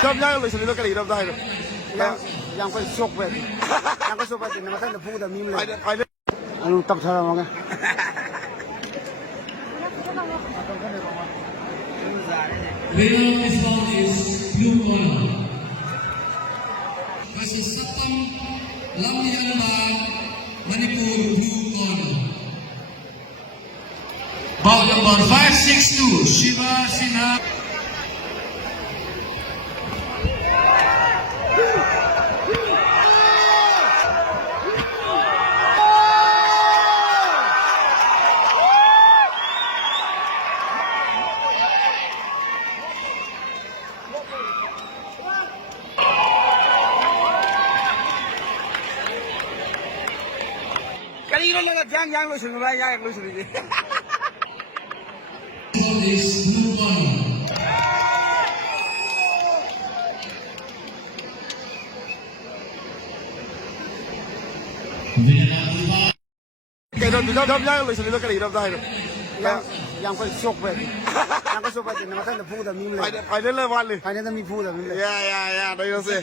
Jump yang lu sini tu kali jump dah itu. Yang kau sok berarti. Yang kau sok berarti nama saya dah punya mim le. Ada. Anu tak salah mungkin. Winner of this round is blue corner. Versus Satam Lamyanba, Manipur, blue corner. Bout number 562, Shiva Sinha. Kali ini nak yang lu sini lah, yang lu sini. This blue corner. Kali tu jump yang lu sini tu kali jump dah itu. Yang kau sok berarti. Yang kau sok berarti nama saya dah punya mim le. Ada lah wali. Hanya dah mi punya mim le. Ya, dah itu sih.